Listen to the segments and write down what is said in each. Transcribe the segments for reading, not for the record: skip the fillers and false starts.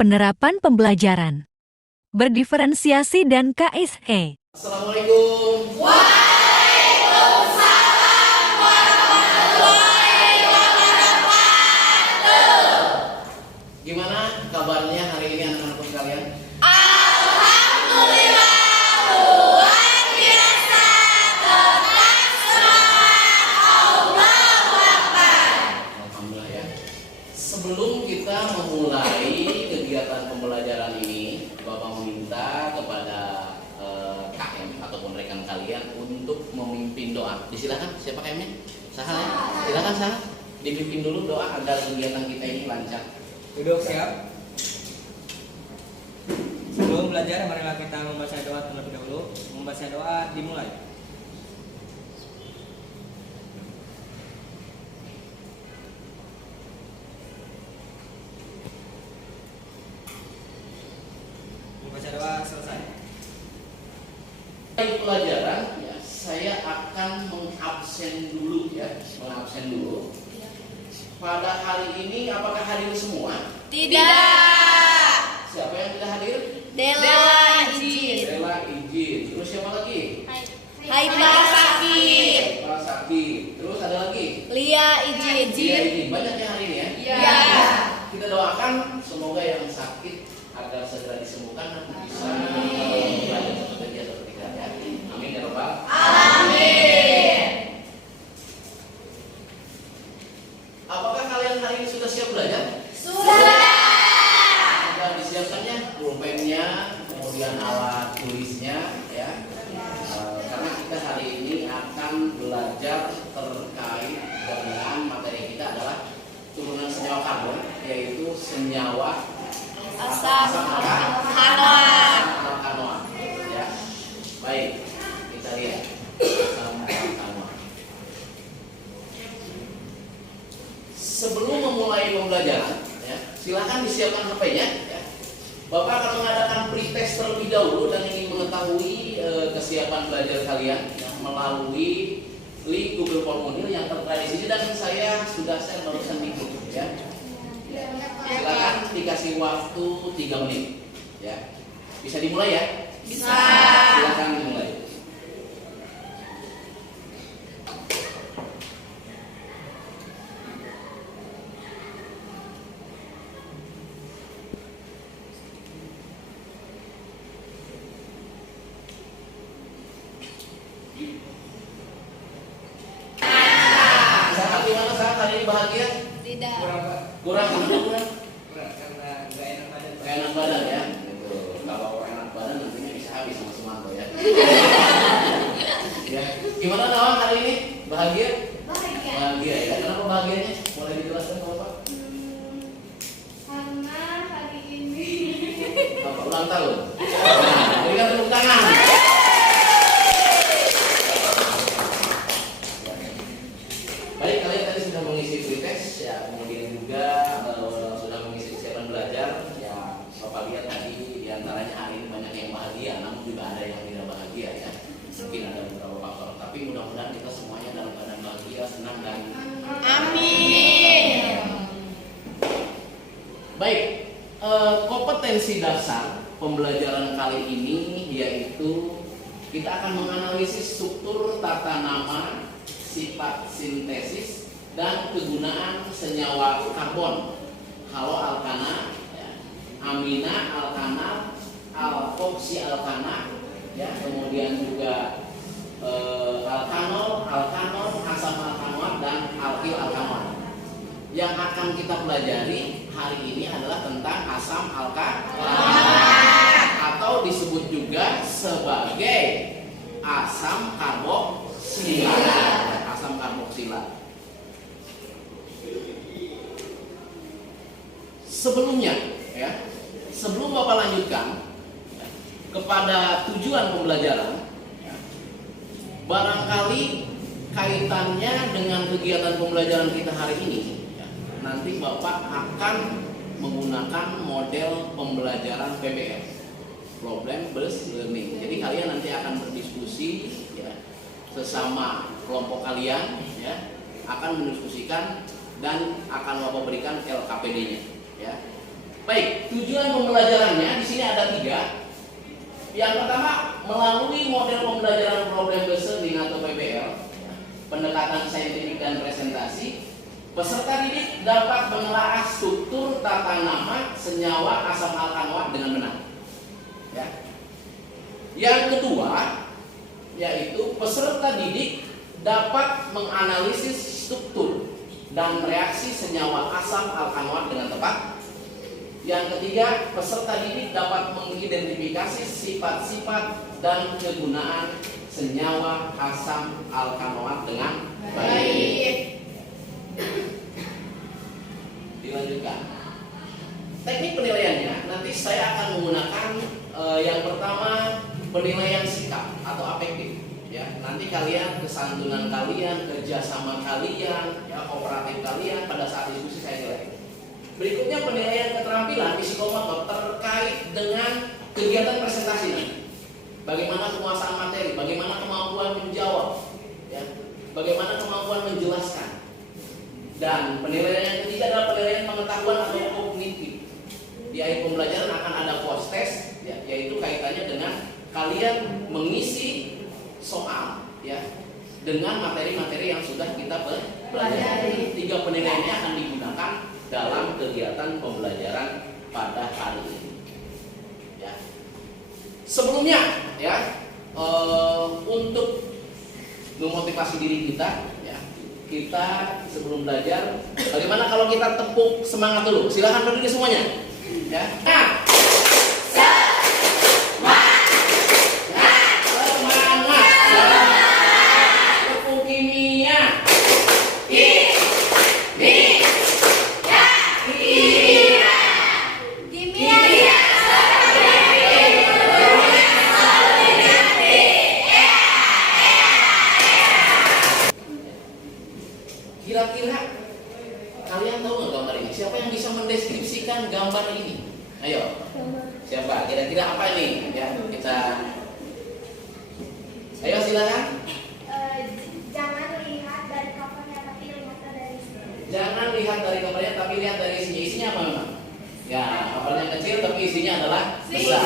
penerapan pembelajaran berdiferensiasi dan KSE. Assalamualaikum. Gimana kabarnya hari ini anak-anakku sekalian? Alhamdulillah, luar biasa, tetap semangat, Allahu Akbar. Alhamdulillah ya. Sebelum kita memulai kegiatan pembelajaran ini, Bapak meminta kepada KM ataupun rekan kalian untuk memimpin doa. Disilakan, siapa KM-nya? Saha ya? Silakan Saha. Dipimpin dulu doa agar kegiatan kita ini lancar. Duduk siap. Sebelum belajar, marilah kita membaca doa terlebih dahulu. Membaca doa dimulai. Membaca doa selesai. Dari pelajaran ya, saya akan mengabsen dulu. Pada hari ini apakah hadir semua? Tidak. Siapa yang tidak hadir? Dela izin. Rela izin. Terus siapa lagi? Haida sakit. Pak sakit. Terus ada lagi? Lia izin. Dia izin. Banyak yang hari ini ya? Iya. Kita doakan semoga yang sakit agar segera disembuhkan dan bisa belajar seperti dia seperti kita ya. Amin ya Rabbal. Amin. Apakah kalian hari ini sudah siap belajar? Sudah. Sudah disiapkannya pulpennya, kemudian alat tulisnya ya. Karena kita hari ini akan belajar terkait dengan materi kita adalah turunan senyawa karbon, yaitu senyawa Asam alkanoat ya. Baik, kita lihat asam alkanoat. Sebelum memulai pembelajaran ya, silakan disiapkan HP-nya ya. Bapak akan mengadakan pretest terlebih dahulu dan ingin mengetahui kesiapan belajar kalian ya, melalui link Google Formulir yang tertera di sini dan saya sudah share barusan di grup ya. Silakan dikasih waktu 3 menit ya. Bisa dimulai ya? Bisa. Silakan dimulai. Saat gimana saat hari ini bahagia? Tidak. Kurang kenapa kurang? Karena nggak enak badan. Gak enak badan ya. Gitu. Kalau enak badan nantinya bisa habis sama Sumanto ya. Ya. Gimana Nawang hari ini? Bahagia? Bahagia. Bahagia ya. Kenapa bahagianya? Boleh dijelaskan Bapak? Karena hari ini Apa ulang tahun? Nah, berikan tepuk tangan. Baik, kalian tadi sudah mengisi pretest ya, kemudian juga sudah mengisi kesiapan belajar ya. Bapak lihat tadi diantaranya hari ini banyak yang bahagia, namun juga ada yang tidak bahagia ya. Mungkin ada beberapa faktor, tapi mudah-mudahan kita semuanya dalam keadaan bahagia, senang dan Amin. baik. Kompetensi dasar pembelajaran kali ini yaitu kita akan menganalisis struktur tata nama, sifat sintesis, dan kegunaan senyawa karbon, haloalkana, ya, amina alkana, alkoksi alkana, ya, kemudian juga alkanol, asam alkanoat, dan alkil alkanoat. Yang akan kita pelajari hari ini adalah tentang asam alkanoat atau disebut juga sebagai asam karboksilat. Asam karboksilat. Sebelumnya, ya, sebelum Bapak lanjutkan ya, kepada tujuan pembelajaran, ya, barangkali kaitannya dengan kegiatan pembelajaran kita hari ini. Ya, nanti Bapak akan menggunakan model pembelajaran PBL, Problem Based Learning. Jadi kalian nanti akan berdiskusi ya, sesama kelompok kalian ya, akan mendiskusikan dan akan Bapak berikan LKPD-nya ya. Baik, tujuan pembelajarannya di sini ada 3. Yang pertama, melalui model pembelajaran problem based learning atau PBL, pendekatan saintifik dan presentasi, peserta didik dapat menelaah struktur tata nama senyawa asam alkanoat dengan benar. Ya. Yang kedua, yaitu peserta didik dapat menganalisis struktur dan reaksi senyawa asam alkanoat dengan tepat. Yang ketiga, peserta didik dapat mengidentifikasi sifat-sifat dan kegunaan senyawa asam alkanoat dengan baik. Dilanjutkan. Teknik penilaiannya nanti saya akan menggunakan yang pertama penilaian sikap atau afektif. Ya, nanti kalian kesantunan kalian, kerjasama kalian, ya, kooperatif kalian pada saat diskusi saya nilai. Berikutnya penilaian keterampilan psikomotor terkait dengan kegiatan presentasi nanti. Bagaimana penguasaan materi, bagaimana kemampuan menjawab, ya, bagaimana kemampuan menjelaskan. Dan penilaian yang ketiga adalah penilaian pengetahuan atau kognitif. Di akhir pembelajaran akan ada post test, ya, yaitu kaitannya dengan kalian mengisi soal, ya, dengan materi-materi yang sudah kita pelajari. 3 penilaiannya akan digunakan dalam kegiatan pembelajaran pada hari ini. Ya. Sebelumnya, ya, untuk memotivasi diri kita, ya, kita sebelum belajar, bagaimana kalau kita tepuk semangat dulu? Silahkan berdiri semuanya. Ya. Nah. Kira-kira kalian tahu nggak gambar ini? Siapa yang bisa mendeskripsikan gambar ini? Ayo, siapa? Kira-kira apa ini? Ya, kita. Ayo silakan. Jangan lihat dari covernya tapi lihat dari isinya. Jangan lihat dari covernya tapi lihat dari isinya. Isinya apa memang? Ya, covernya kecil tapi isinya adalah besar.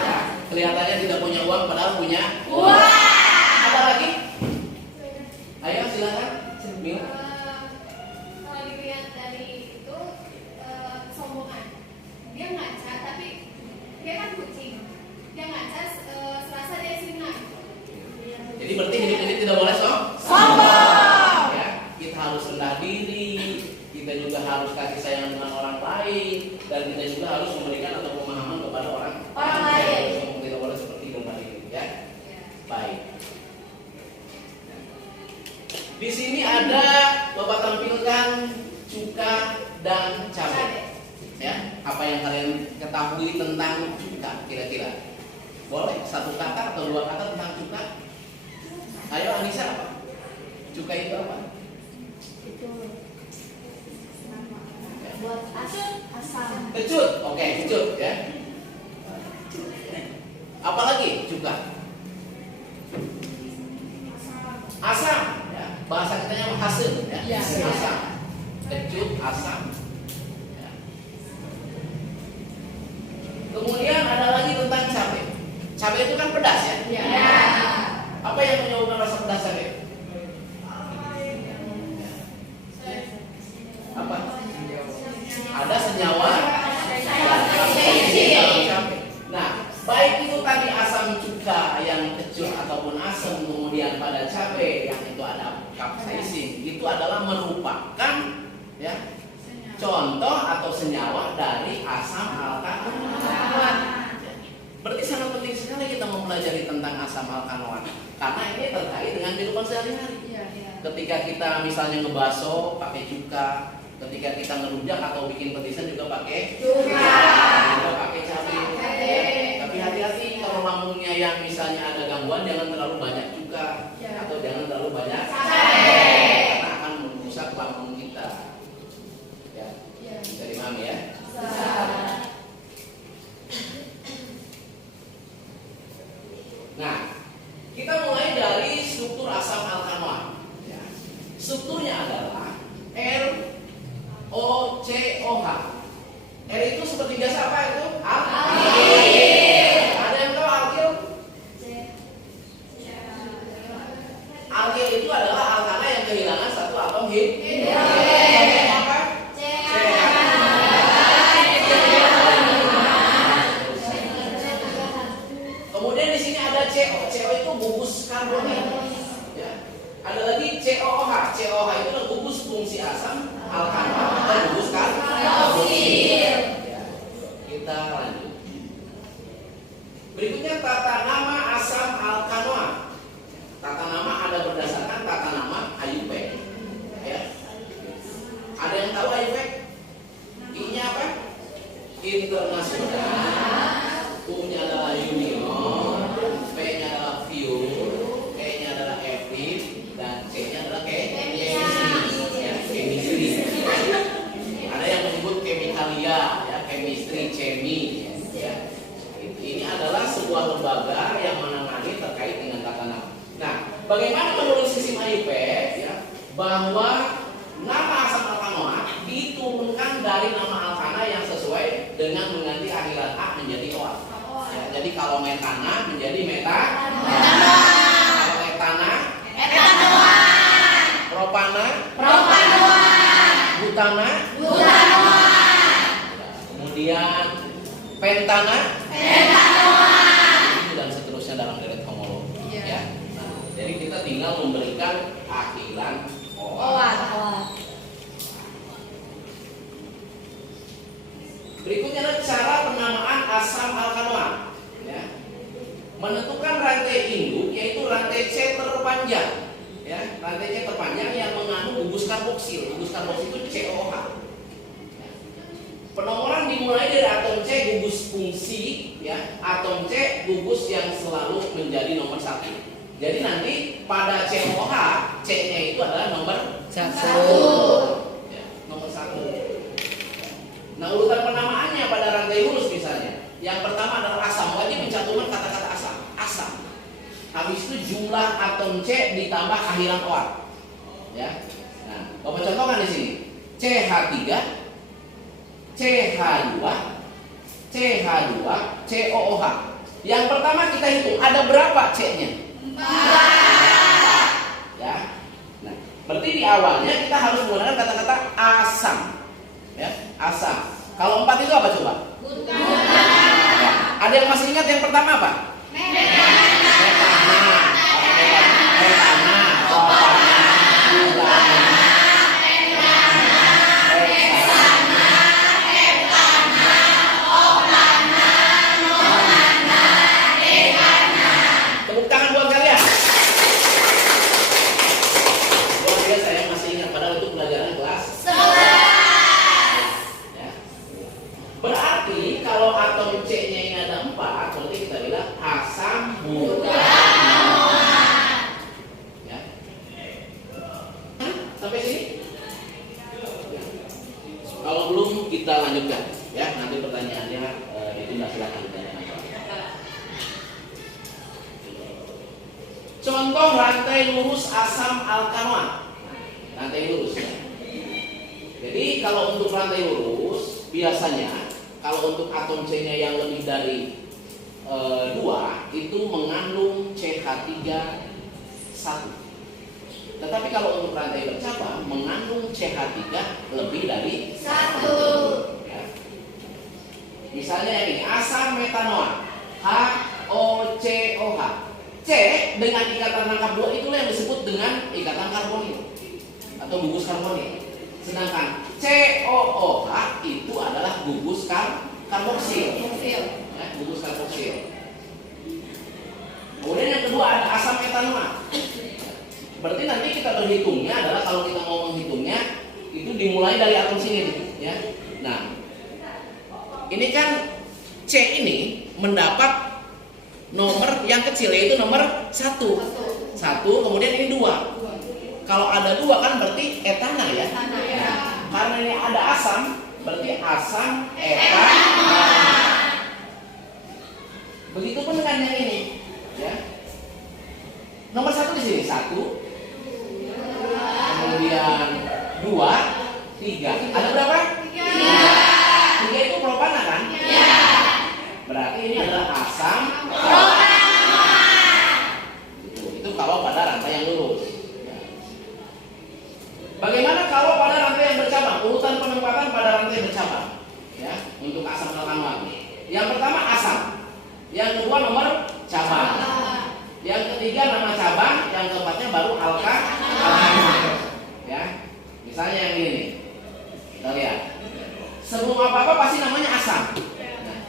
Ya, kelihatannya tidak punya uang padahal punya uang. Ada lagi? Ayo silakan. Mila. Kalau dilihat dari itu kesombongan. Dia ngaca tapi dia kan kucing. Dia ngaca serasa dia singa. Jadi berarti hidup ini tidak boleh sombong. Ya, kita harus rendah diri, kita juga harus kasih sayang dengan orang lain, dan kita juga harus memberikan atau pemahaman kepada orang lain. Tidak boleh seperti gambar ini, ya. Baik. Di sini ada Bapak tampilkan cuka dan cabai. Ya, apa yang kalian ketahui tentang cuka kira-kira? Boleh 1 kata atau 2 kata tentang cuka? Ayo Anissa, apa? Cuka itu apa? Itu buat asam. Kecut. Oke, kecut ya. Apalagi cuka? Asam. Ya. Bahasa kitanya hasil ya. Ya. Asam. Kecut, asam. Ya. Kemudian ada lagi tentang cabai. Cabai itu kan pedas ya. Ya. Apa yang menyebabkan rasa pedas cabai? Apa? Ada senyawa dalam cabai. Nah, baik itu tadi asam cuka yang kecut ataupun asam, kemudian pada cabai yang itu ada capsaicin, itu adalah merupakan ya contoh atau senyawa dari asam alkanoat. Berarti sangat penting sekali kita mempelajari tentang asam alkanoat karena ini terkait dengan kehidupan sehari-hari. Ketika kita misalnya ngebaso pakai cuka, ketika kita ngerujak atau bikin petisan juga pakai cuka, juga pakai cabai. Tapi hati-hati kalau lambungnya yang misalnya ada gangguan, jangan terlalu banyak cuka atau jangan terlalu banyak cabai karena akan merusak lambung kita. Ya, bisa dimahami ya. Nah, kita mulai dari struktur asam alkanoat. Ya. Strukturnya adalah ROCOH. R itu seperti biasa Kita lanjut. Berikutnya tata nama asam alkanoat. Tata nama ada berdasarkan tata nama IUPAC. Ya. Ada yang tahu IUPAC? I-nya apa? Internasional. U-nya adalah union. P-nya adalah pure. E-nya adalah active. Dan C-nya adalah chemistry. Ada yang menyebut chemicalia, ya, chemistry, chemi. Ya. Ini adalah sebuah lembaga yang menangani terkait dengan tata nama. Nah, bagaimana menurut sistem IUPAC, ya, bahwa nama asam alkanoat diturunkan dari nama alkana yang sesuai dengan mengganti akhiran A menjadi OA. Ya, jadi kalau metana menjadi kalau etana, propana, butana, kemudian pentana, dan seterusnya dalam deret homologi. Ya. Nah, jadi kita tinggal memberikan akhiran OA. Berikutnya adalah cara penamaan asam alkanoat. Ya. Menentukan rantai induk yaitu rantai C terpanjang. Ya, rantai C terpanjang yang mengandung gugus karboksil. Gugus karboksil itu COH. Penomoran dimulai dari atom C gugus fungsi, ya, atom C gugus yang selalu menjadi nomor 1. Jadi nanti pada COH C-nya itu adalah nomor 1. Ya, nomor 1. Nah, urutan penamaannya pada rantai lurus misalnya. Yang pertama adalah asam, wajib mencantumkan kata-kata asam. Asam. Habis itu jumlah atom C ditambah akhiran OA. Ya. Nah, Bapak contohkan di sini. CH3, CH2, CH2, COOH. Yang pertama kita hitung ada berapa C-nya? 4. Ya. Nah, berarti di awalnya kita harus menggunakan kata-kata asam. Ya, asam. Kalau 4 itu apa coba? Ya. Ada yang masih ingat yang pertama apa? Tepuk tangan buat kalian. Luar biasa ya, masih ingat padahal itu pelajaran kelas 11. Ya. Berarti kalau atom C-nya ini ada 4, berarti kita bilang asam butanoat. Ya. Sampai sini? Kalau belum kita lanjutkan, ya. Nanti pertanyaannya ditunda, silakan ditanyakan. Contoh rantai lurus asam alkanoat. Rantai lurus. Ya. Jadi kalau untuk rantai lurus biasanya kalau untuk atom C-nya yang lebih dari 2 itu mengandung CH3 1. Tetapi kalau untuk rantai bercabang mengandung CH3 lebih dari 1. Ya. Misalnya yang ini asam metanoat HOCOH. C dengan ikatan rangkap 2 itulah yang disebut dengan ikatan karbonil atau gugus karbonil. Sedangkan COOH itu adalah gugus karboksil. Ya, gugus karboksil. Kemudian yang kedua ada asam etanoat. Berarti nanti kita berhitungnya adalah kalau kita mau menghitungnya itu dimulai dari atom sini nih, ya. Nah, ini kan C ini mendapat nomor yang kecil yaitu nomor 1. Kemudian ini 2. Kalau ada 2 kan berarti etana ya. Nah, karena ini ada asam, berarti asam etanoat. Begitupun dengan yang ini, ya. Nomor 1 di sini 1. Kemudian 2, 3. Ada berapa? 3 itu propana kan? Berarti ini adalah asam itu kalau pada rantai yang lurus. Bagaimana kalau pada rantai yang bercabang? Urutan penempatan pada rantai bercabang, ya, untuk asam alkanoat. Yang pertama asam, yang kedua nomor cabang, yang ketiga nama cabang, yang keempatnya baru alkanoat. Ya, misalnya yang ini, kita lihat. Sebelum apa-apa pasti namanya asam. Nah,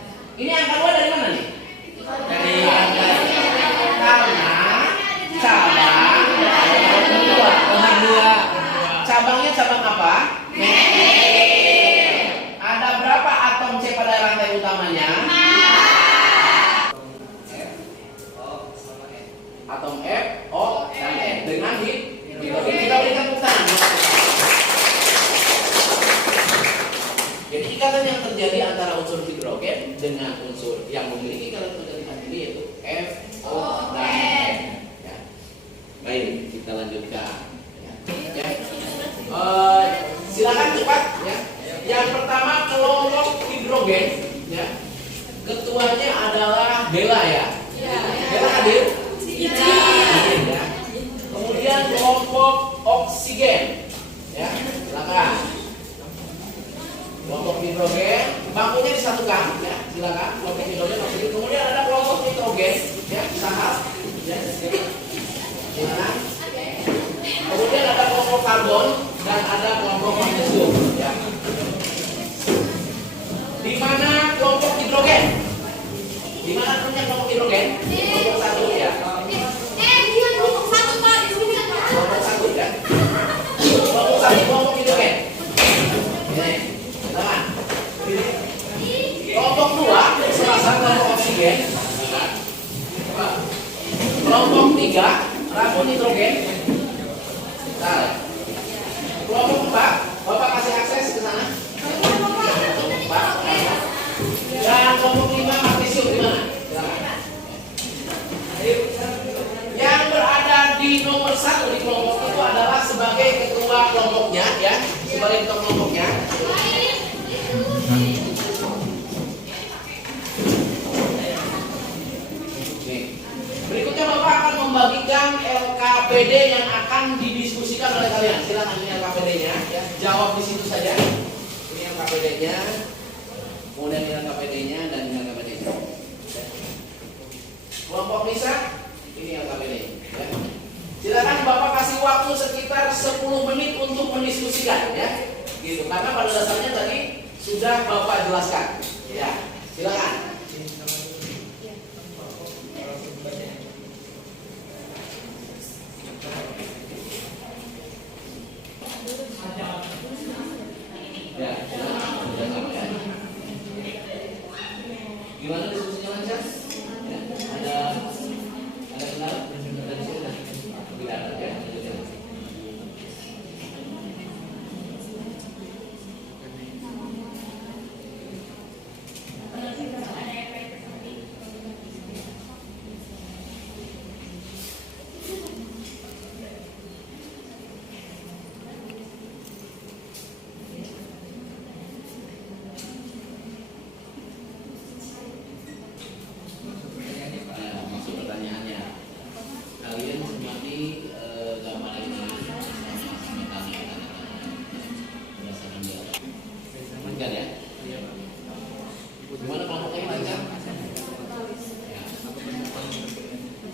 unsur yang memiliki karakteristik ini yaitu F, O, dan N. Ya. Baik, kita lanjutkan. Ya. Silakan cepat. Ya. Yang pertama kelompok hidrogen. Ya. Ketuanya adalah Bella ya. Bella hadir? Hadir ya. Kemudian kelompok oksigen. Ya, silakan. Kelompok hidrogen, bangkunya disatukan, ya, silakan. Kelompok hidrogen, oksigen. Kemudian ada kelompok nitrogen, ya, sahab, ya, silakan. Kemudian ada kelompok karbon dan ada kelompok magnesium, ya. Di mana kelompok hidrogen? Di mana punya kelompok hidrogen? Kelompok satu ya. Kelompok satu ya. Kelompok satu kelompok hidrogen. Ini, silakan. Kelompok dua serasa kelompok oksigen. Kelompok tiga rambut nitrogen. Nah, kelompok empat, Bapak kasih akses ke sana. Kelompok empat. Dan kelompok lima magnesium di mana? Silakan. Yang berada di nomor satu di kelompok itu adalah sebagai ketua kelompoknya, ya, sebagai ketua kelompoknya. Nih. Berikutnya Bapak akan membagikan LKPD yang akan didiskusikan oleh kalian. Silakan ini LKPD-nya, ya. Jawab di situ saja. Ini LKPD-nya, kemudian ini LKPD-nya dan ini LKPD-nya. Kelompok Nisa, ini LKPD. Ya. Silakan Bapak kasih waktu sekitar 10 menit untuk mendiskusikan, ya. Gitu. Karena pada dasarnya tadi sudah Bapak jelaskan. Ya. Silakan. Ya, silakan. Ya. Gimana diskusinya lancar? Ya. Ada kendala? Ada di sini? Tidak ada ya. Masuk pertanyaannya. Kalian semati gambar ini sama-sama tanya berdasarkan dialog. Lancar ya? Gimana kelompoknya lancar? Ya.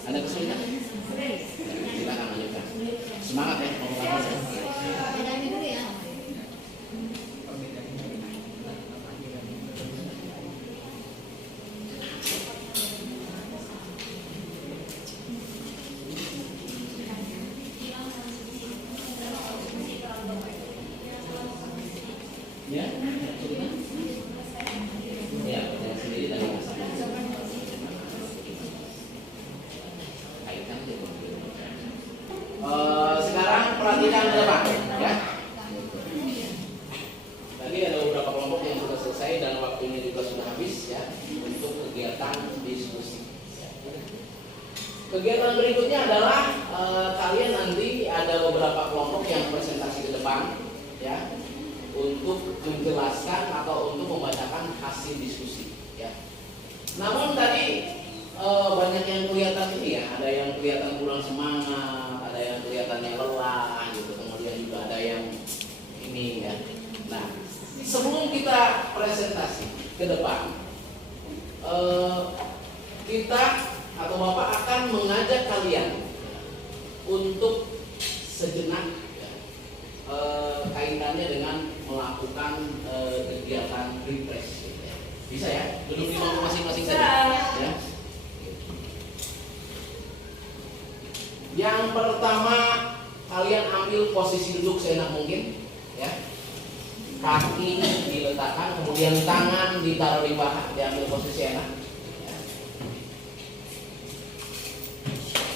Ada kesulitan? Ya, silakan lanjutkan. Semangat ya kelompoknya. Ya, ya, saya sendiri dari masalah. Kaitkan sekarang perhatikan ke depan, ya. Tadi ada beberapa kelompok yang sudah selesai dan waktunya juga sudah habis, ya, untuk kegiatan diskusi. Kegiatan berikutnya adalah kalian nanti ada beberapa kelompok yang presentasi ke depan, ya, untuk menjelaskan atau untuk membacakan hasil diskusi, ya. Namun tadi banyak yang kelihatan ini ya, ada yang kelihatan kurang semangat, ada yang kelihatannya lelah gitu, kemudian juga ada yang ini ya. Nah, sebelum kita presentasi ke depan, kita atau Bapak akan mengajak kalian untuk sejenak kaitannya dengan melakukan kegiatan refresh. Bisa ya? Duduk di bangku masing-masing saja. Ya. Yang pertama, kalian ambil posisi duduk seenak mungkin, ya. Kaki diletakkan, kemudian tangan ditaruh di paha, diambil posisi enak. Ya.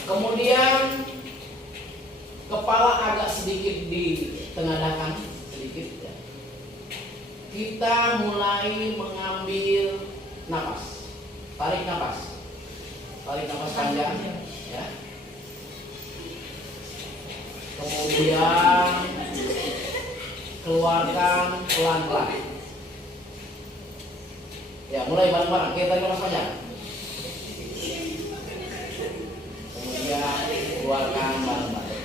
Kemudian kepala agak sedikit ditengadahkan sedikit, ya. Kita mulai mengambil napas. tarik nafas panjang, ya. Kemudian keluarkan pelan-pelan. Ya, mulai bareng-bareng. Kita tarik nafas panjang. Kemudian keluarkan bareng-bareng.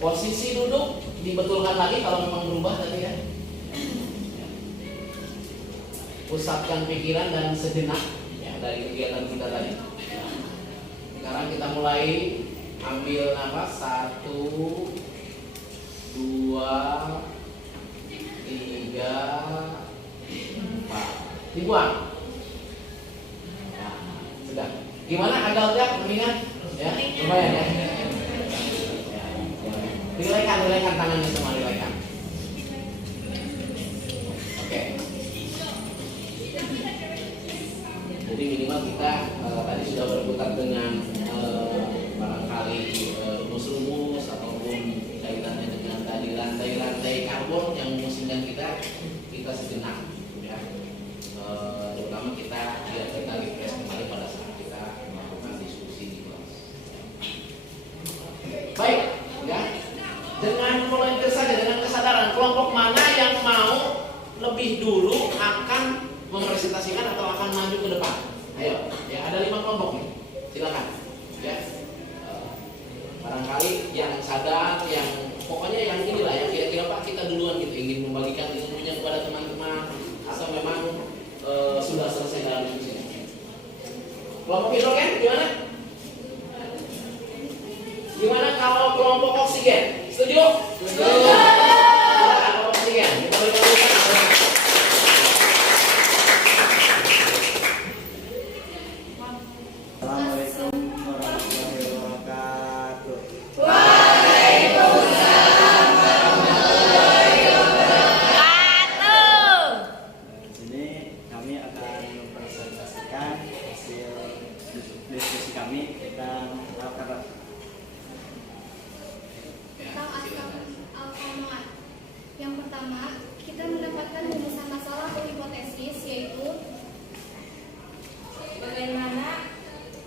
Posisi duduk dibetulkan lagi kalau memang berubah tadi ya. Pusatkan pikiran dan sejenak ya dari kegiatan kita tadi. Sekarang kita mulai ambil nafas 1, 2, 3, 4. Dibuang. Ya, sudah. Gimana agak udah mendingan? Ya, lumayan ya. Dilaikan tangannya semua, dilaikan. Oke. Jadi minimal kita tadi sudah berputar dengan barangkali rumus-rumus ataupun kaitannya dengan tadi rantai-rantai karbon yang memusingkan kita sejenak, ya. Terutama kita biar kita refresh kembali pada saat kita melakukan diskusi di kelas. Baik, ya. Dengan volunteer saja, dengan kesadaran kelompok mana yang mau lebih dulu akan merepresentasikan atau akan maju ke depan. Ayo, ya ada 5 kelompok nih. Silakan. Ya. Barangkali yang sadar, yang pokoknya yang inilah yang kira-kira Pak kita duluan gitu ingin membagikan ilmunya kepada teman-teman atau memang sudah selesai dalam diskusinya. Kelompok hidrogen gimana? Gimana kalau kelompok oksigen? Setuju? Setuju. Kelompok oksigen. Kita berikan. Assalamualaikum warahmatullahi wabarakatuh. Di sini kami akan mempresentasikan hasil diskusi kami tentang alkarat. Tentang asam alkanoat. Yang pertama, kita mendapatkan rumusan masalah atau hipotesis, yaitu bagaimana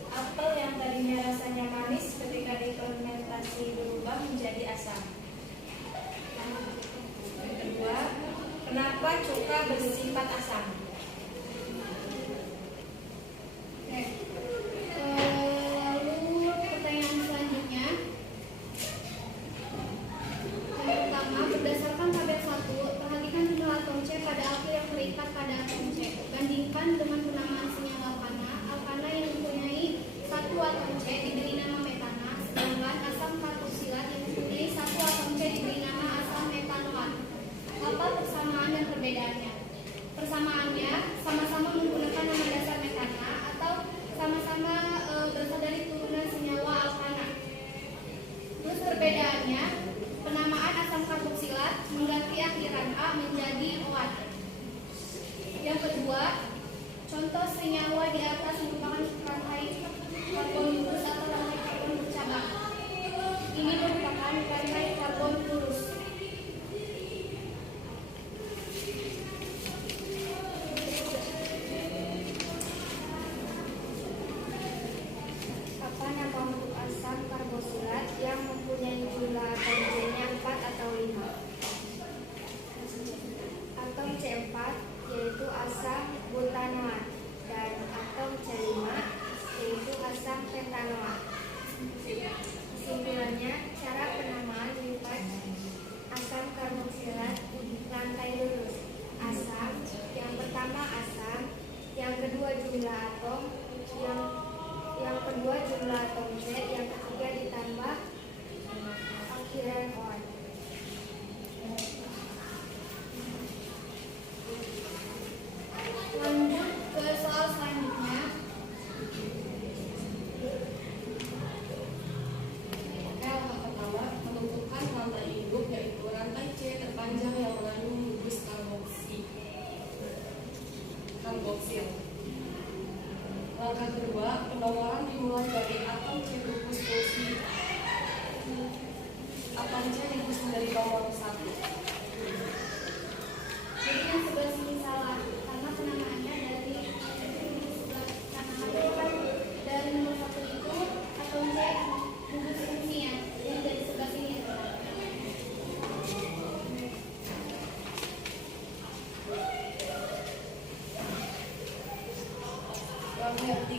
apel yang tadinya rasanya manis ketika difermentasi berubah menjadi asam. Yang kedua, kenapa cuka bersifat asam? Oke. Lalu pertanyaan selanjutnya. Yang pertama, berdasarkan tabel 1, perhatikan jumlah atom C pada alkil yang terikat pada atom C. Bandingkan dengan penamaan senyawa alkana. Alkana yang mempunyai 1 atom C diberi nama metana, sedangkan asam karboksilat yang mempunyai 1 atom C diberi nama asam metanoat. Apa persamaan dan perbedaannya? Persamaannya sama-sama menggunakan nama dasar metana atau sama-sama berasal dari turunan senyawa alkana. Terus perbedaannya, penamaan asam karboksilat mengganti akhiran A menjadi OAT. Yang kedua, contoh senyawa di atas merupakan rantai karbon lurus atau rantai karbon bercabang. Ini merupakan rantai karbon lurus. Apa nama untuk asam karboksilat yang mempunyai jumlah atom C-nya 4 atau 5? Atom C4 yaitu asam butanoat dan atom C5 yaitu asam pentanoat. Kesimpulannya, cara penamaan lipat asam karboksilat rantai lurus. Asam, yang pertama asam, yang kedua jumlah atom, yang kedua jumlah atom C, yang ketiga ditambah akhiran OAT. Lanjut ke soal selanjutnya. Langkah pertama, menentukan rantai induk yaitu rantai C terpanjang yang mengandung gugus karboksil. Langkah kedua, pendonoran dimulai dari atom C gugus fungsi. Atom C gugus menjadi nomor 1. Jadi yang sebelah sini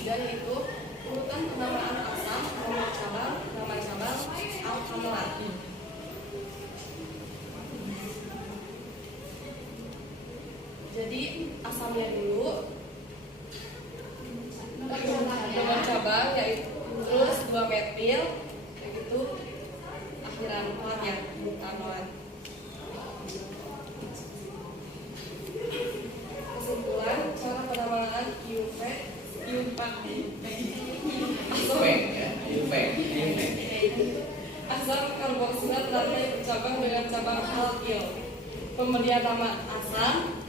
ketiga yaitu urutan penamaan asam, nomor cabang, nama cabang, alkanoat. Jadi asamnya dulu, nomor cabang yaitu terus 2 metil, kayak gitu, akhiran noatnya butanoat. Kesimpulan, cara penamaan asam karboksilat rantai bercabang dengan cabang alkil. Pemberian nama asam,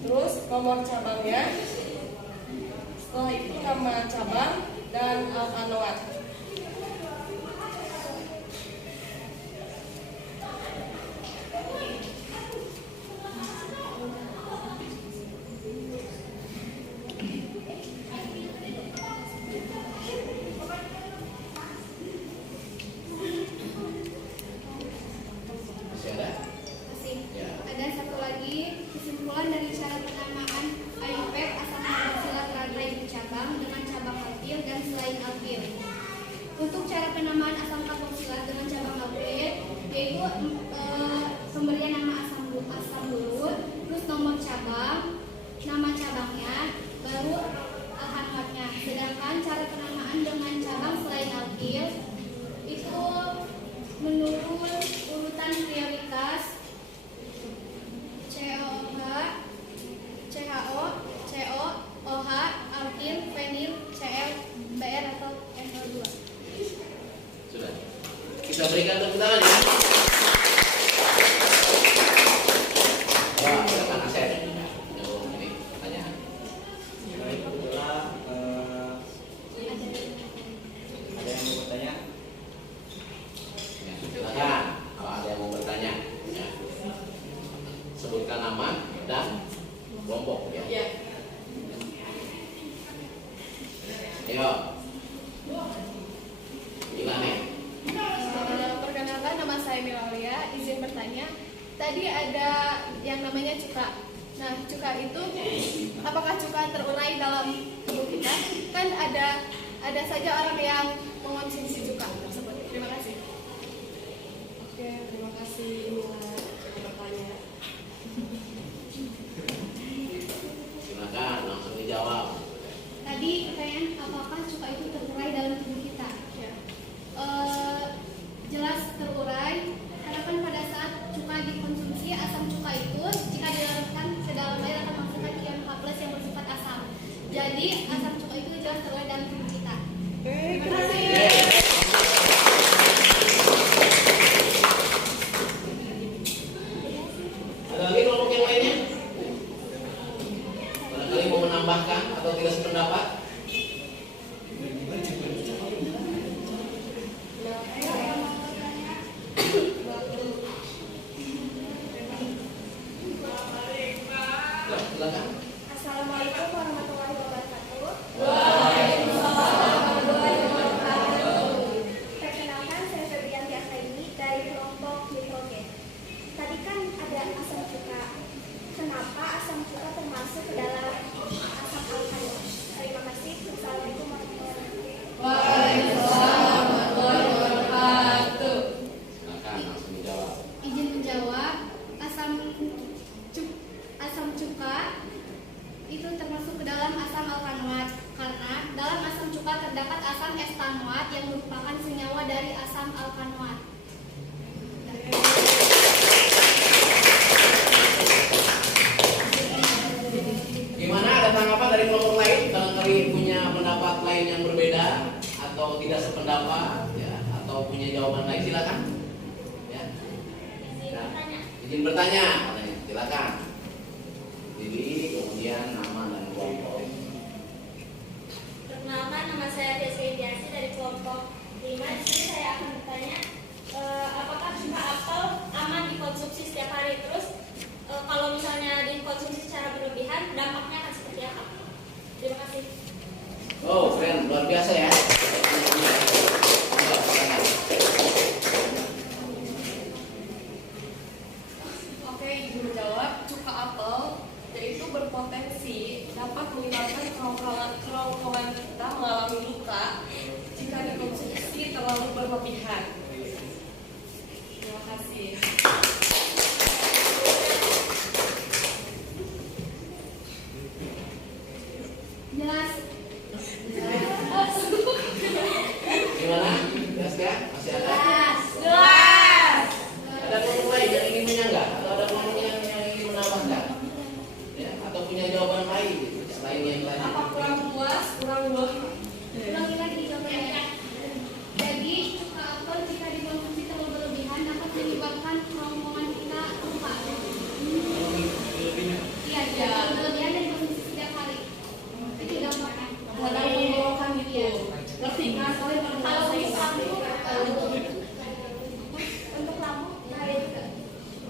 terus nomor cabangnya, setelah itu nama cabang dan alkanoat. Masih ada? Masih. Ya. Ada satu lagi kesimpulan dari cara penamaan IUPAC asam karboksilat rantai bercabang dengan cabang alkil dan selain alkil. Untuk cara penamaan asam karboksilat dengan cabang alkil yaitu pemberian nama asam dulu, terus nomor cabang, nama cabangnya, baru alkanoatnya. Sedangkan cara penamaan dengan cabang selain alkil itu menurut urutan prioritas COH, CHO, CO, OH, alkil, fenil, Cl, Br atau NO2. Sudah. Kita berikan tepuk tangan ya. Wah, silakan Asep. Ini pertanyaan. Baik, itulah ada yang mau bertanya? Ya, silakan. Kalau ada yang mau bertanya, ya. Sebutkan nama dan kelompok ya. Ya. Ayo. Gimana? Perkenalkan, nama saya Milalia, izin bertanya. Tadi ada yang namanya cuka. Nah, cuka itu apakah cuka terurai dalam tubuh kita? Kan ada saja orang yang mengonsumsi cuka tersebut. Terima kasih. Oke, terima kasih Mila yang bertanya. Silakan langsung dijawab. Tadi pertanyaan apakah cuka itu terurai dalam tubuh kita? Ya. Jelas terurai karena kan pada saat cuka dikonsumsi, asam cuka itu jika dilarutkan ke dalam air akan menghasilkan ion H+ yang bersifat asam. Jadi asam cuka itu jelas terurai dalam tubuh kita. Terima kasih. Ada lagi kelompok yang lainnya? Barangkali mau menambahkan atau tidak sependapat? Ya, silakan. Assalamualaikum warahmatullahi wabarakatuh. Perkenalkan, saya Febrianti Astaini dari kelompok nitrogen. Tadi kan ada asam cuka. Kenapa asam cuka termasuk ke dalam asam alkano? Terima kasih. Assalamualaikum warahmatullahi wabarakatuh. Silakan langsung dijawab. Izin menjawab, asam cuka itu termasuk ke dalam asam alkanoat karena dalam asam cuka terdapat asam estanoat yang merupakan senyawa dari asam alkanoat. Gimana, ada tanggapan dari kelompok lain? Barangkali punya pendapat lain yang berbeda atau tidak sependapat, ya, atau punya jawaban lain, silakan. Ya. Izin bertanya, silakan. Jadi kemudian nama dan kelompok. Perkenalkan, nama saya Desi Indiasi dari kelompok 5. Di sini saya akan bertanya, apakah cuka apel aman dikonsumsi setiap hari? Terus kalau misalnya dikonsumsi secara berlebihan, dampaknya akan seperti apa? Terima kasih. Oh, keren, luar biasa ya. Oke, ibu menjawab, cuka apel yaitu berpotensi dapat menyebabkan kerongkongan kita mengalami luka jika dikonsumsi terlalu berlebihan. Terima kasih. Jelas. Gimana? Jelas ya? Masih ada? Jelas. Ada kelompok lain yang ingin menyanggah atau ada kelompok yang ingin menambahkan? Ya, atau punya jawaban lain selain yang tadi? Apa kurang puas? Kurang wah? Ulangi lagi jawabannya. Jadi cuka apel jika dikonsumsi terlalu berlebihan dapat menyebabkan kerongkongan kita luka. Iya, jika berlebihan dan dikonsumsi setiap hari. Itu dampaknya. Ada tenggorokan gitu. Ngerti kan? Kalau untuk lambung, untuk lambung bahaya juga.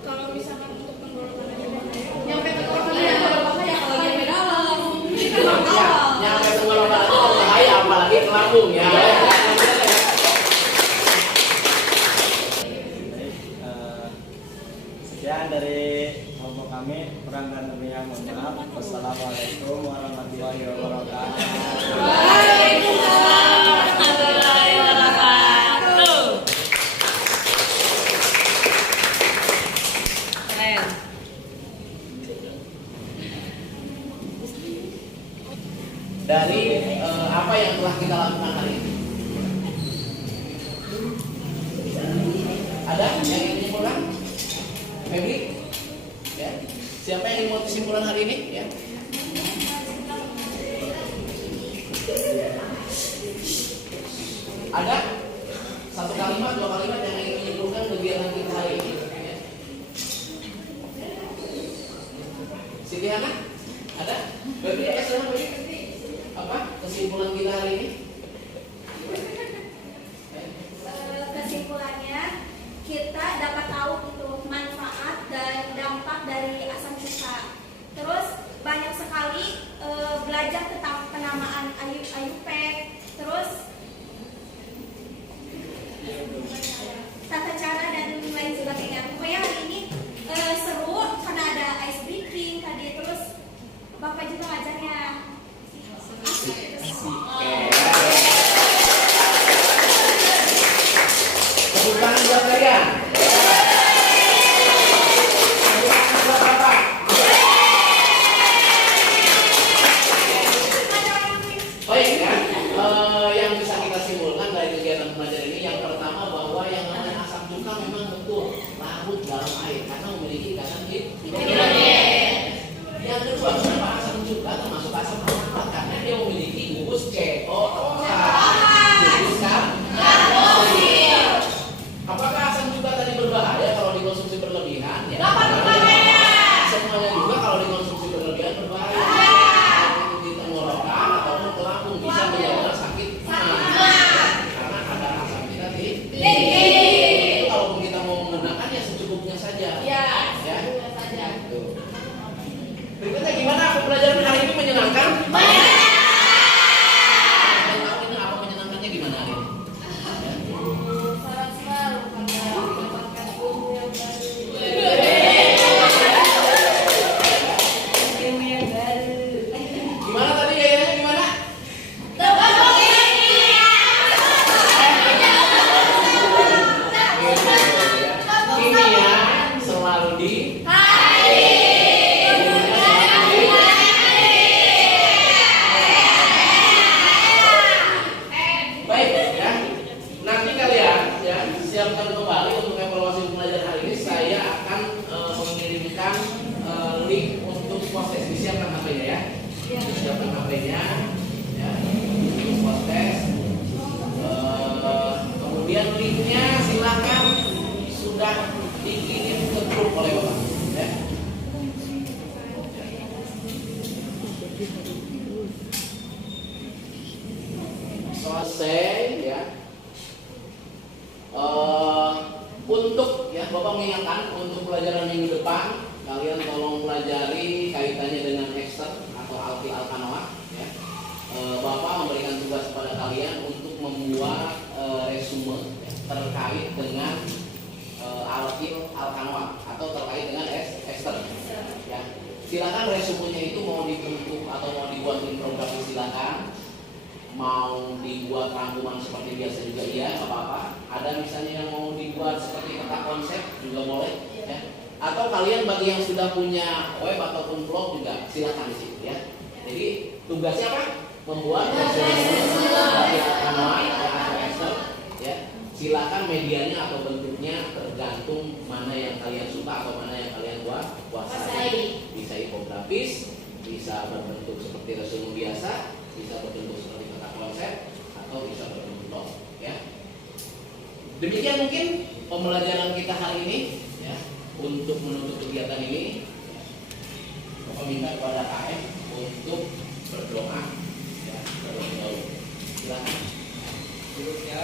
Kalau misalkan untuk tenggorokan aja Nyampe tenggorokan ya berbahaya kalau nyampe dalam. Ya, nyampe tenggorokan itu bahaya apalagi ke lambung ya. Sekian dari kelompok kami, kurang dan lebihnya mohon maaf. Wassalamualaikum warahmatullahi wabarakatuh. Dari apa yang telah kita lakukan hari ini? Ada yang ingin menyimpulkan? Febri? Ya. Siapa yang ingin mau kesimpulan hari ini? Ya. Ada satu kalimat, dua kalimat yang ingin menyimpulkan kegiatan kita hari ini? Ya. Siti Hana? Ada? Febri, silahkan Febri. Apa kesimpulan kita hari ini? Kesimpulannya kita dapat tahu itu manfaat dan dampak dari asam cuka. Terus banyak sekali belajar tentang penamaan IUPAC, terus tata cara dan lain sebagainya. Pokoknya hari ini seru karena ada ice breaking tadi, terus Bapak juga ngajarnya asik. Tepuk tangan buat kalian. Tepuk tangan buat Bapak. Baik ya, yang bisa kita simpulkan dari kegiatan pembelajaran ini, yang pertama bahwa yang namanya asam cuka memang betul larut dalam air karena memiliki ikatan hidrogen. Yang kedua, kenapa asam cuka termasuk asam alkalat? Karena dia memiliki gugus CO2. Gugus karbonil. Apakah asam cuka tadi berbahaya kalau dikonsumsi berlebihan? Ya. Semuanya juga kalau dikonsumsi berlebihan berbahaya. Di tenggorokan ataupun ke lambung bisa menyebabkan sakit karena kadar asam kita tinggi. Itu kalaupun kita mau menggunakan ya secukupnya saja. Ya. Tuh. Berikutnya gimana pembelajaran hari ini menyenangkan? Ini apa menyenangkannya gimana hari ini? Gimana tadi gayanya gimana? Kimia selalu di baik ya. Nanti kalian ya siapkan kembali untuk evaluasi pembelajaran hari ini. Saya akan mengirimkan link untuk post-test. Disiapkan HP-nya ya. Siapkan HP-nya ya, untuk post-test. Kemudian linknya silakan sudah dikirim ke grup oleh Bapak ya. Selesai ya. Untuk ya Bapak mengingatkan untuk pelajaran minggu depan kalian tolong pelajari kaitannya dengan ester atau alkil alkanoat ya. Bapak memberikan tugas kepada kalian untuk membuat resume ya, terkait dengan alkil alkanoat atau terkait dengan ester ya. silakan resumenya itu mau dibentuk atau mau dibuat infografis silakan, mau dibuat rangkuman seperti biasa juga iya, nggak apa-apa. Ada misalnya yang mau dibuat seperti peta konsep juga boleh, ya. Atau kalian bagi yang sudah punya web ataupun blog juga silakan di situ ya. Jadi tugasnya apa? Membuat ya. Silakan medianya atau bentuknya tergantung mana yang kalian suka atau mana yang kalian kuasai. Bisa infografis, bisa berbentuk seperti resume biasa, bisa berbentuk seperti peta konsep, atau bisa berbentuk blog ya. Demikian mungkin pembelajaran kita hari ini ya. Untuk menutup kegiatan ini, saya minta kepada KF untuk berdoa ya, terlebih dahulu. Silakan. Duduk ya.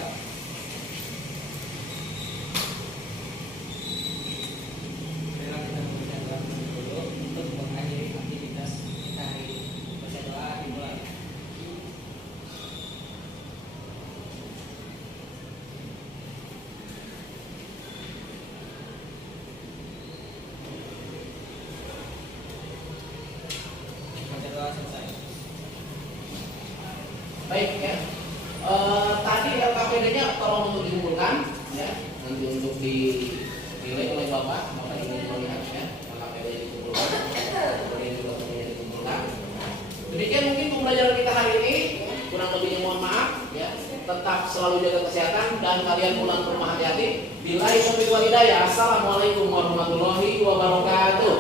Marilah kita membaca doa dulu untuk mengakhiri aktivitas kita hari ini. Baca doa dimulai. Baca doa selesai. Baik ya. Tadi LKPD-nya tolong untuk dikumpulkan ya, nanti untuk dinilai oleh Bapak ingin melihat ya, LKPD-nya dikumpulkan, kemudian juga semuanya dikumpulkan. Demikian mungkin pembelajaran kita hari ini, kurang lebihnya mohon maaf ya. Tetap selalu jaga kesehatan dan kalian pulang ke rumah hati-hati. Billahi taufiq wal hidayah. Assalamualaikum warahmatullahi wabarakatuh.